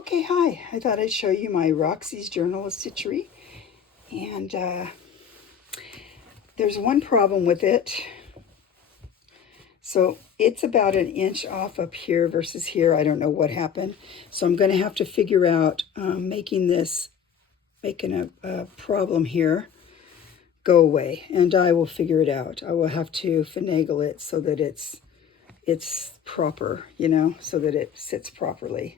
Okay, hi. I thought I'd show you my Roxy's Journal of Stitchery. And there's one problem with it. So it's about an inch off up here versus here. I don't know what happened. So I'm going to have to figure out making a problem here go away. And I will figure it out. I will have to finagle it so that it's proper, so that it sits properly.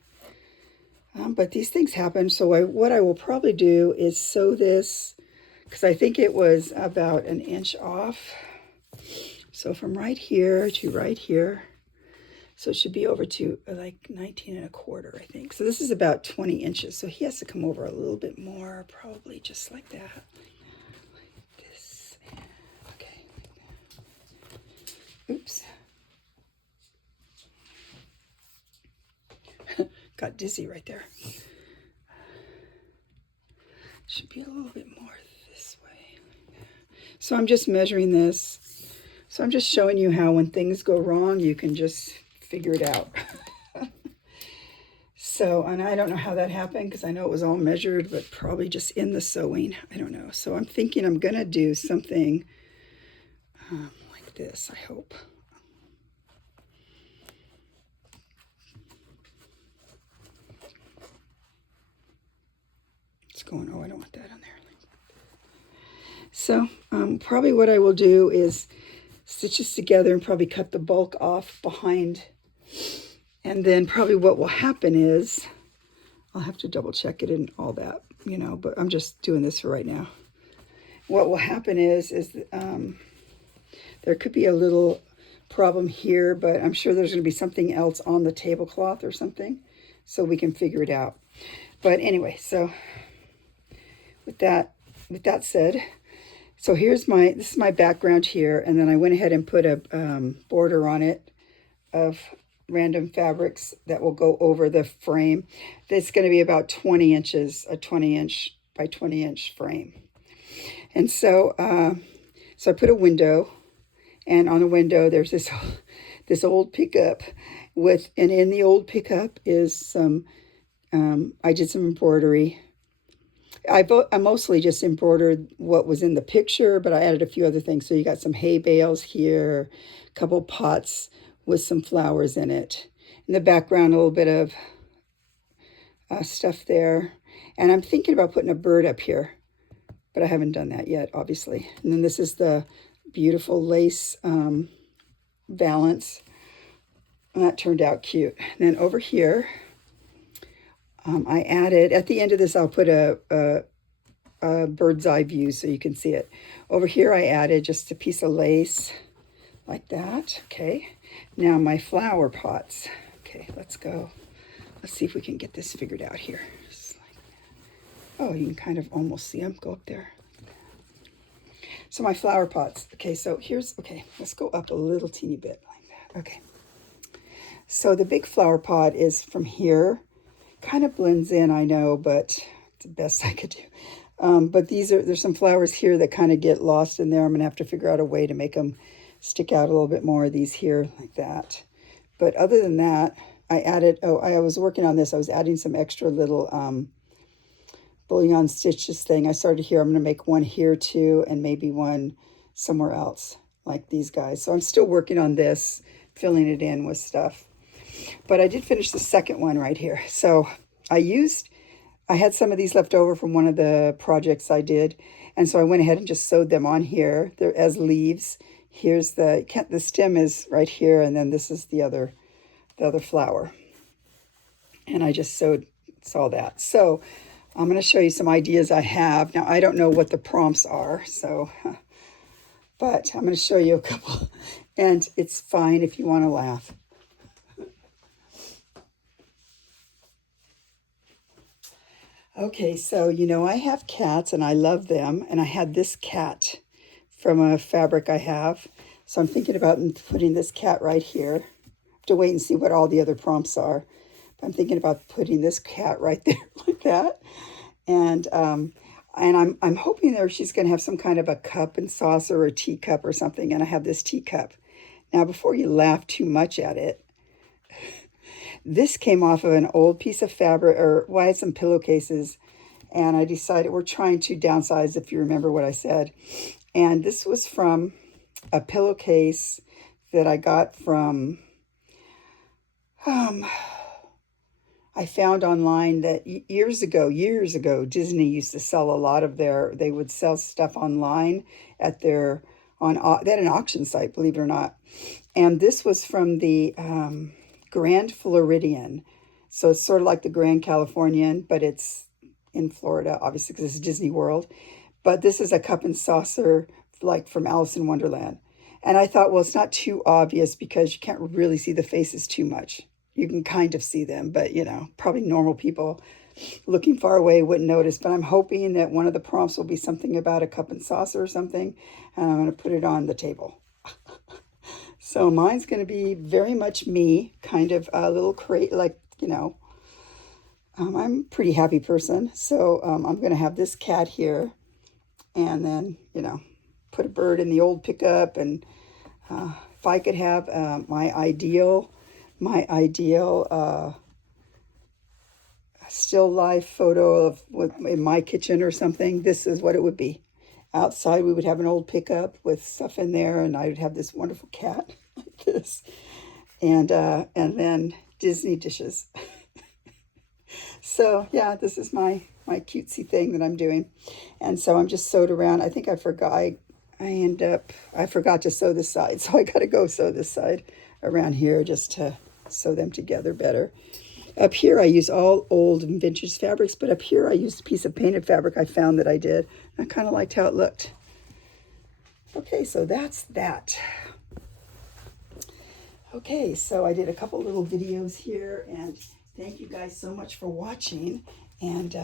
But these things happen, so what I will probably do is sew this, because I think it was about an inch off. So from right here to right here, so it should be over to like 19 and a quarter, I think. So this is about 20 inches, so he has to come over a little bit more, probably just like that. Like this. Okay. Oops. Got dizzy right there. Should be a little bit more this way. So I'm just measuring this. So I'm just showing you how when things go wrong, you can just figure it out. So, and I don't know how that happened because I know it was all measured, but probably just in the sewing. I don't know. So I'm thinking I'm going to do something like this, I hope. Oh, I don't want that on there. So probably what I will do is stitch this together and probably cut the bulk off behind. And then probably what will happen is, I'll have to double check it and all that, but I'm just doing this for right now. What will happen is there could be a little problem here, but I'm sure there's going to be something else on the tablecloth or something, so we can figure it out. But anyway, so with that said, so this is my background here, and then I went ahead and put a border on it of random fabrics that will go over the frame. That's going to be about 20 inches, a 20 inch by 20 inch frame. And so I put a window, and on the window there's this old pickup and in the old pickup is some, I did some embroidery. I mostly just embroidered what was in the picture, but I added a few other things. So you got some hay bales here, a couple pots with some flowers in it. In the background, a little bit of stuff there. And I'm thinking about putting a bird up here, but I haven't done that yet, obviously. And then this is the beautiful lace valance. And that turned out cute. And then over here, I added, at the end of this, I'll put a bird's eye view so you can see it. Over here, I added just a piece of lace like that. Okay. Now my flower pots. Okay, let's go. Let's see if we can get this figured out here. Oh, you can kind of almost see them. Go up there. So my flower pots. Okay, so let's go up a little teeny bit like that. Okay. So the big flower pot is from here. Kind of blends in, I know, but it's the best I could do. But there's some flowers here that kind of get lost in there. I'm going to have to figure out a way to make them stick out a little bit more. These here, like that. But other than that, I was working on this. I was adding some extra little bullion stitches thing. I started here. I'm going to make one here too, and maybe one somewhere else, like these guys. So I'm still working on this, filling it in with stuff. But I did finish the second one right here. So I had some of these left over from one of the projects I did. And so I went ahead and just sewed them on here. They're as leaves. Here's the stem is right here. And then this is the other flower. And I just saw that. So I'm going to show you some ideas I have. Now, I don't know what the prompts are. But I'm going to show you a couple. And it's fine if you want to laugh. Okay, so I have cats and I love them, and I had this cat from a fabric I have. So I'm thinking about putting this cat right here. I have to wait and see what all the other prompts are. But I'm thinking about putting this cat right there like that. And I'm hoping she's going to have some kind of a cup and saucer or a teacup or something, and I have this teacup. Now, before you laugh too much at it, This came off of an old piece of fabric, or well, I had some pillowcases, and I decided we're trying to downsize, if you remember what I said. And this was from a pillowcase that I got from, I found online that years ago, Disney used to sell a lot of they would sell stuff online at they had an auction site, believe it or not. And this was from the Grand Floridian. So it's sort of like the Grand Californian, but it's in Florida, obviously, because it's Disney World. But this is a cup and saucer, like from Alice in Wonderland. And I thought, well, it's not too obvious because you can't really see the faces too much. You can kind of see them, but, probably normal people looking far away wouldn't notice. But I'm hoping that one of the prompts will be something about a cup and saucer or something, and I'm going to put it on the table. So mine's going to be very much me, kind of a little crate, like, I'm a pretty happy person. So I'm going to have this cat here, and then, put a bird in the old pickup. And if I could have my ideal still life photo in my kitchen or something, this is what it would be. Outside, we would have an old pickup with stuff in there, and I would have this wonderful cat like this, and then Disney dishes. So yeah, this is my cutesy thing that I'm doing, and so I'm just sewed around. I think I forgot. I forgot to sew this side, so I got to go sew this side around here just to sew them together better. Up here, I use all old and vintage fabrics, but up here, I used a piece of painted fabric I found that I did. I kind of liked how it looked. Okay, so that's that. Okay, so I did a couple little videos here, and thank you guys so much for watching. And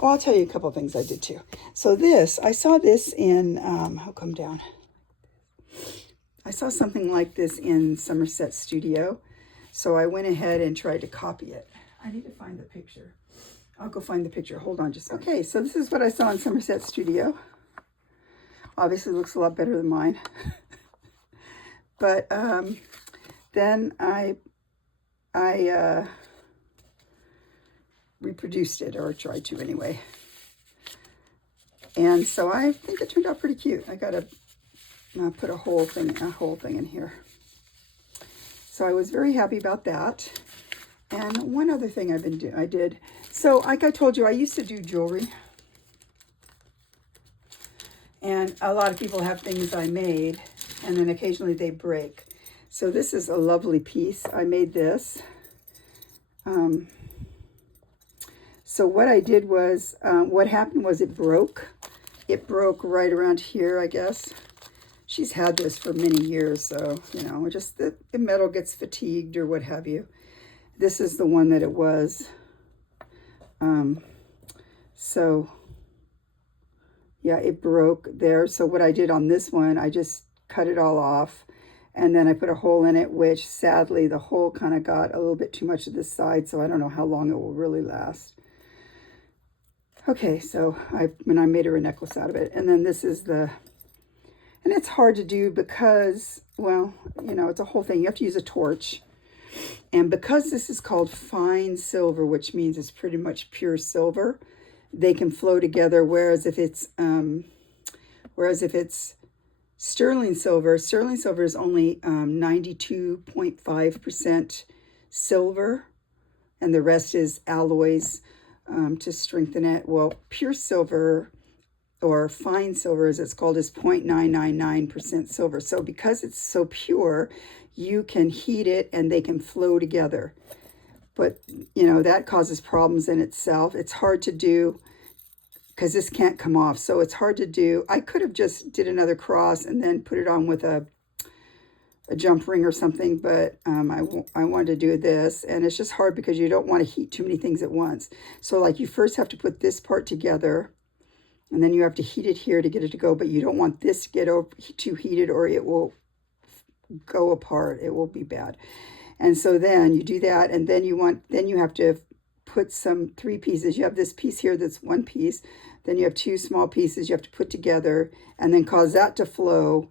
I'll tell you a couple of things I did too. So I saw this in, I'll come down. I saw something like this in Somerset Studio. So I went ahead and tried to copy it. I need to find the picture. I'll go find the picture. Hold on just a second. Okay, so this is what I saw in Somerset Studio. Obviously looks a lot better than mine. But then I reproduced it, or tried to anyway. And so I think it turned out pretty cute. I gotta put a whole thing in here. So I was very happy about that. And one other thing I did. So like I told you, I used to do jewelry. And a lot of people have things I made, and then occasionally they break. So this is a lovely piece. I made this. So what I did was, what happened was it broke. It broke right around here, I guess. She's had this for many years, so, just the metal gets fatigued or what have you. This is the one that it was. So, yeah, it broke there. So what I did on this one, I just cut it all off, and then I put a hole in it, which sadly the hole kind of got a little bit too much to this side, so I don't know how long it will really last. Okay, so I made her a necklace out of it. And then this is and it's hard to do because, well, it's a whole thing. You have to use a torch. And because this is called fine silver, which means it's pretty much pure silver, they can flow together. Whereas if it's sterling silver is only 92.5% silver, and the rest is alloys to strengthen it. Well, pure silver, or fine silver as it's called, is 0.999% silver. So because it's so pure, you can heat it and they can flow together. But, that causes problems in itself. It's hard to do because this can't come off. So it's hard to do. I could have just did another cross and then put it on with a jump ring or something, but I wanted to do this, and it's just hard because you don't want to heat too many things at once. So like you first have to put this part together, and then you have to heat it here to get it to go, but you don't want this to get too heated or it will go apart. It will be bad. And so then you do that, and then you have to put some 3 pieces. You have this piece here that's 1 piece, then you have 2 small pieces you have to put together and then cause that to flow.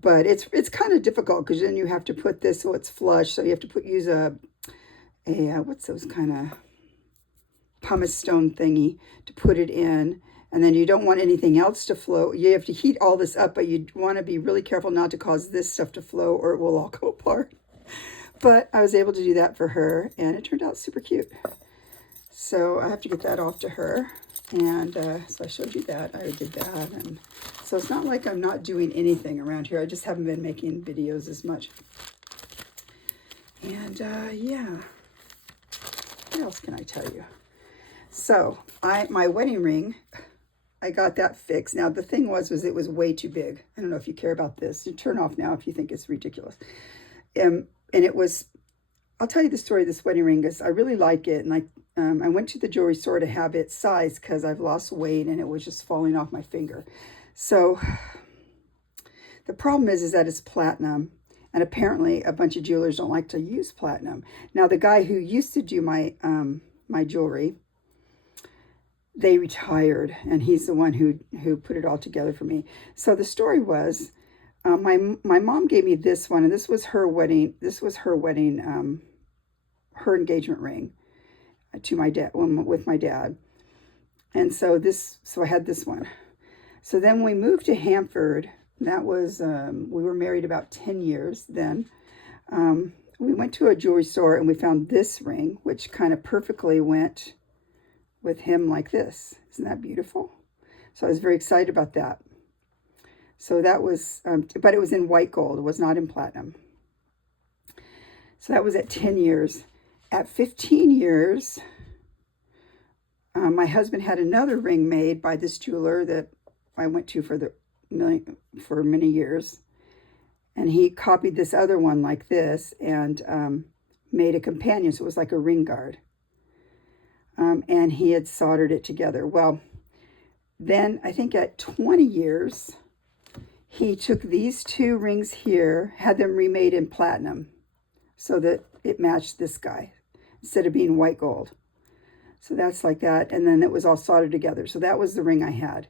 but it's kind of difficult because then you have to put this so it's flush. So you have to use a what's those kind of pumice stone thingy to put it in. And then you don't want anything else to flow. You have to heat all this up, but you want to be really careful not to cause this stuff to flow or it will all go apart. But I was able to do that for her, and it turned out super cute. So I have to get that off to her. And so I showed you that. I did that. And so it's not like I'm not doing anything around here. I just haven't been making videos as much. And yeah, what else can I tell you? So my wedding ring, I got that fixed. Now the thing was it was way too big. I don't know if you care about this. You turn off now if you think it's ridiculous. And it was, I'll tell you the story of this wedding ring because I really like it. And I went to the jewelry store to have it sized because I've lost weight and it was just falling off my finger. So the problem is that it's platinum. And apparently a bunch of jewelers don't like to use platinum. Now the guy who used to do my jewelry, they retired, and he's the one who put it all together for me. So the story was, my mom gave me this one, and this was her wedding. This was her wedding, her engagement ring to my dad, with my dad. And so I had this one. So then we moved to Hanford. That was we were married about 10 years then. We went to a jewelry store and we found this ring, which kind of perfectly went with him like this. Isn't that beautiful? So I was very excited about that. So that was, but it was in white gold. It was not in platinum. So that was at 10 years. At 15 years, my husband had another ring made by this jeweler that I went to for many years. And he copied this other one like this and made a companion. So it was like a ring guard. And he had soldered it together. Well, then I think at 20 years, he took these two rings here, had them remade in platinum so that it matched this guy instead of being white gold. So that's like that. And then it was all soldered together. So that was the ring I had.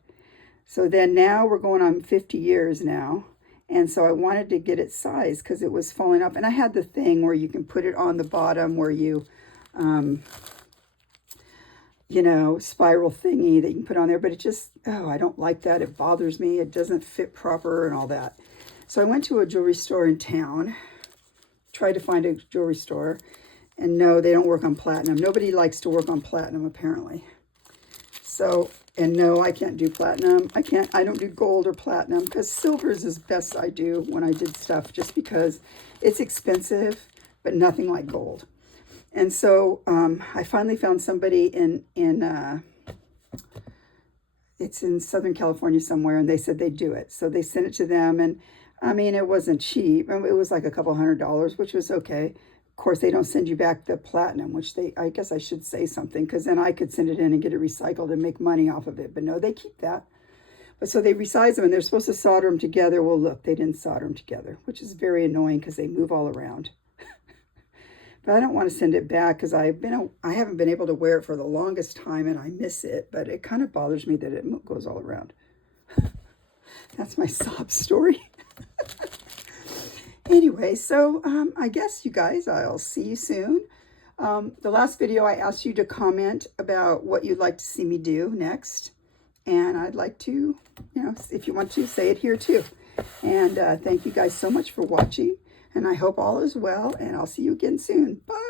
So then now we're going on 50 years now. And so I wanted to get it sized because it was falling off. And I had the thing where you can put it on the bottom where you, spiral thingy that you can put on there. But it just, I don't like that. It bothers me. It doesn't fit proper and all that. So I went to a jewelry store in town, tried to find a jewelry store. And no, they don't work on platinum. Nobody likes to work on platinum, apparently. So, and no, I can't do platinum. I don't do gold or platinum because silver is as best I do when I did stuff just because it's expensive, but nothing like gold. And so I finally found somebody it's in Southern California somewhere, and they said they'd do it. So they sent it to them, and I mean, it wasn't cheap. It was like a couple $100, which was okay. Of course, they don't send you back the platinum, which I guess I should say something, because then I could send it in and get it recycled and make money off of it. But no, they keep that. But so they resize them, and they're supposed to solder them together. Well, look, they didn't solder them together, which is very annoying because they move all around. But I don't want to send it back because I haven't been able to wear it for the longest time, and I miss it. But it kind of bothers me that it goes all around. That's my sob story. Anyway, so I guess you guys, I'll see you soon. The last video I asked you to comment about what you'd like to see me do next. And I'd like to, if you want to, say it here too. And thank you guys so much for watching. And I hope all is well. And I'll see you again soon. Bye.